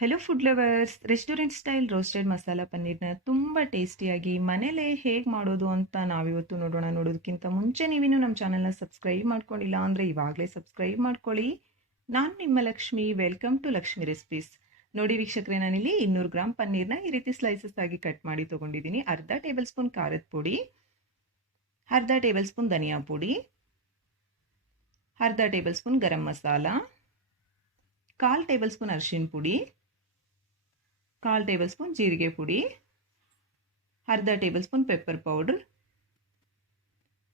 Hello food lovers, restaurant style roasted masala ಪನ್ನೀರ್ನ ತುಂಬ ಟೇಸ್ಟಿಯಾಗಿ ಮನೇಲೇ ಹೇಗೆ ಮಾಡೋದು ಅಂತ ನಾವಿವತ್ತು ನೋಡೋಣ. ನೋಡೋದಕ್ಕಿಂತ ಮುಂಚೆ ನೀವಿನ್ನೂ ನಮ್ಮ ಚಾನಲ್ನ ಸಬ್ಸ್ಕ್ರೈಬ್ ಮಾಡ್ಕೊಂಡಿಲ್ಲ ಅಂದರೆ ಇವಾಗಲೇ ಸಬ್ಸ್ಕ್ರೈಬ್ ಮಾಡ್ಕೊಳ್ಳಿ. ನಾನು ನಿಮ್ಮ Lakshmi, welcome to Lakshmi recipes. ನೋಡಿ ವೀಕ್ಷಕರೇ, ನಾನಿಲ್ಲಿ 200 ಗ್ರಾಮ್ ಪನ್ನೀರ್ನ ಈ ರೀತಿ ಸ್ಲೈಸಸ್ ಆಗಿ ಕಟ್ ಮಾಡಿ ತೊಗೊಂಡಿದ್ದೀನಿ. ಅರ್ಧ ಟೇಬಲ್ ಸ್ಪೂನ್ ಖಾರದ ಪುಡಿ, ಅರ್ಧ ಟೇಬಲ್ ಸ್ಪೂನ್ ಧನಿಯಾ ಪುಡಿ, ಅರ್ಧ table spoon garam masala, 1/4 table spoon ಅರಿಶಿನ ಪುಡಿ, 1/4 ಟೇಬಲ್ ಸ್ಪೂನ್ ಜೀರಿಗೆ ಪುಡಿ, ಅರ್ಧ ಟೇಬಲ್ ಸ್ಪೂನ್ ಪೆಪ್ಪರ್ ಪೌಡರ್,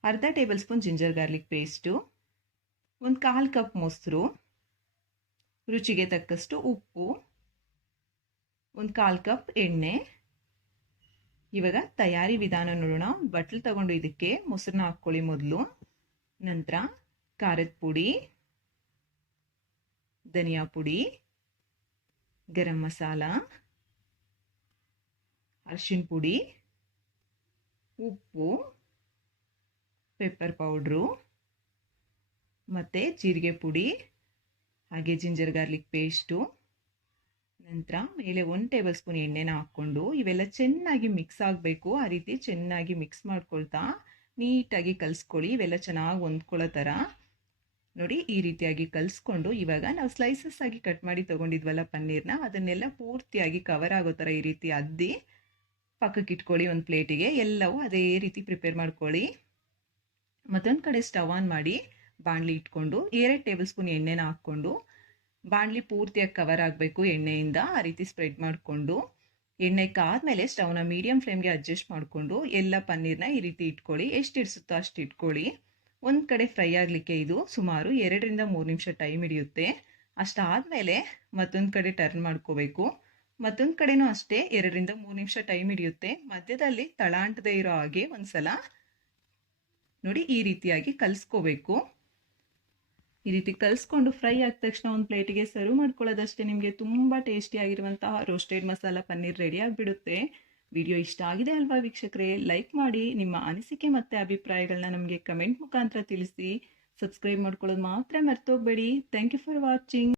ಅರ್ಧ table spoon ginger garlic paste, 1/4 cup ಮೊಸರು, ರುಚಿಗೆ ತಕ್ಕಷ್ಟು ಉಪ್ಪು, 1/4 ಕಪ್ ಎಣ್ಣೆ. ಇವಾಗ ತಯಾರಿ ವಿಧಾನ ನೋಡೋಣ. ಬಟ್ಲು ತಗೊಂಡು ಇದಕ್ಕೆ ಮೊಸರನ್ನ ಹಾಕ್ಕೊಳ್ಳಿ ಮೊದಲು. ನಂತರ ಖಾರದ ಪುಡಿ, ಧನಿಯಾ ಪುಡಿ, ಗರಂ ಮಸಾಲ, ಅರಿಶಿನ ಪುಡಿ, ಉಪ್ಪು, ಪೆಪ್ಪರ್ ಪೌಡ್ರು ಮತ್ತು ಜೀರಿಗೆ ಪುಡಿ, ಹಾಗೆ ಜಿಂಜರ್ ಗಾರ್ಲಿಕ್ ಪೇಸ್ಟು. ನಂತರ ಮೇಲೆ 1 ಟೇಬಲ್ ಸ್ಪೂನ್ ಎಣ್ಣೆನ ಹಾಕ್ಕೊಂಡು ಇವೆಲ್ಲ ಚೆನ್ನಾಗಿ ಮಿಕ್ಸ್ ಆಗಬೇಕು. ಆ ರೀತಿ ಚೆನ್ನಾಗಿ ಮಿಕ್ಸ್ ಮಾಡ್ಕೊಳ್ತಾ ನೀಟಾಗಿ ಕಲಿಸ್ಕೊಳ್ಳಿ. ಇವೆಲ್ಲ ಚೆನ್ನಾಗಿ ಹೊಂದ್ಕೊಳ್ಳೋ ಥರ ನೋಡಿ, ಈ ರೀತಿಯಾಗಿ ಕಲಿಸ್ಕೊಂಡು ಇವಾಗ ನಾವು ಸ್ಲೈಸಸ್ ಆಗಿ ಕಟ್ ಮಾಡಿ ತೊಗೊಂಡಿದ್ವಲ್ಲ ಪನ್ನೀರ್ನ, ಅದನ್ನೆಲ್ಲ ಪೂರ್ತಿಯಾಗಿ ಕವರ್ ಆಗೋ ಥರ ಈ ರೀತಿ ಅದ್ದಿ ಪಕ್ಕಕ್ಕೆ ಇಟ್ಕೊಳ್ಳಿ ಒಂದು ಪ್ಲೇಟಿಗೆ. ಎಲ್ಲವೂ ಅದೇ ರೀತಿ ಪ್ರಿಪೇರ್ ಮಾಡ್ಕೊಳ್ಳಿ. ಮತ್ತೊಂದು ಕಡೆ ಸ್ಟವ್ ಆನ್ ಮಾಡಿ ಬಾಣಲಿ ಇಟ್ಕೊಂಡು 2 ಟೇಬಲ್ ಸ್ಪೂನ್ ಎಣ್ಣೆನ ಹಾಕ್ಕೊಂಡು ಬಾಣಲಿ ಪೂರ್ತಿಯಾಗಿ ಕವರ್ ಆಗಬೇಕು ಎಣ್ಣೆಯಿಂದ. ಆ ರೀತಿ ಸ್ಪ್ರೆಡ್ ಮಾಡಿಕೊಂಡು ಎಣ್ಣೆ ಕಾದ್ಮೇಲೆ ಸ್ಟವ್ನ ಮೀಡಿಯಂ ಫ್ಲೇಮ್ಗೆ ಅಡ್ಜಸ್ಟ್ ಮಾಡಿಕೊಂಡು ಎಲ್ಲ ಪನ್ನೀರ್ನ ಈ ರೀತಿ ಇಟ್ಕೊಳ್ಳಿ. ಎಷ್ಟು ಇಡಿಸುತ್ತೋ ಅಷ್ಟು ಇಟ್ಕೊಳ್ಳಿ. ಒಂದು ಕಡೆ ಫ್ರೈ ಆಗಲಿಕ್ಕೆ ಇದು ಸುಮಾರು 2 ರಿಂದ 3 ನಿಮಿಷ ಟೈಮ್ ಹಿಡಿಯುತ್ತೆ. ಅಷ್ಟಾದಮೇಲೆ ಮತ್ತೊಂದು ಕಡೆ ಟರ್ನ್ ಮಾಡ್ಕೋಬೇಕು. ಮತ್ತೊಂದು ಕಡೆನೂ ಅಷ್ಟೇ 2 ರಿಂದ 3 ನಿಮಿಷ ಟೈಮ್ ಹಿಡಿಯುತ್ತೆ. ಮಧ್ಯದಲ್ಲಿ ತಳ ಅಂಟದೇ ಇರೋ ಹಾಗೆ ಒಂದ್ಸಲ ನೋಡಿ ಈ ರೀತಿಯಾಗಿ ಕಲಿಸ್ಕೋಬೇಕು. ಈ ರೀತಿ ಕಲಿಸ್ಕೊಂಡು ಫ್ರೈ ಆದ ತಕ್ಷಣ ಒಂದು ಪ್ಲೇಟಿಗೆ ಸರ್ವ್ ಮಾಡ್ಕೊಳ್ಳೋದಷ್ಟೇ. ನಿಮಗೆ ತುಂಬ ಟೇಸ್ಟಿಯಾಗಿರುವಂತಹ ರೋಸ್ಟೆಡ್ ಮಸಾಲ ಪನ್ನೀರ್ ರೆಡಿ ಆಗಿಬಿಡುತ್ತೆ. ವಿಡಿಯೋ ಇಷ್ಟ ಆಗಿದೆ ಅಲ್ವಾ ವೀಕ್ಷಕರೇ? ಲೈಕ್ ಮಾಡಿ. ನಿಮ್ಮ ಅನಿಸಿಕೆ ಮತ್ತು ಅಭಿಪ್ರಾಯಗಳನ್ನ ನಮಗೆ ಕಮೆಂಟ್ ಮುಖಾಂತರ ತಿಳಿಸಿ. ಸಬ್ಸ್ಕ್ರೈಬ್ ಮಾಡ್ಕೊಳ್ಳೋದು ಮಾತ್ರ ಮರ್ತೋಗ್ಬೇಡಿ. Thank you for watching.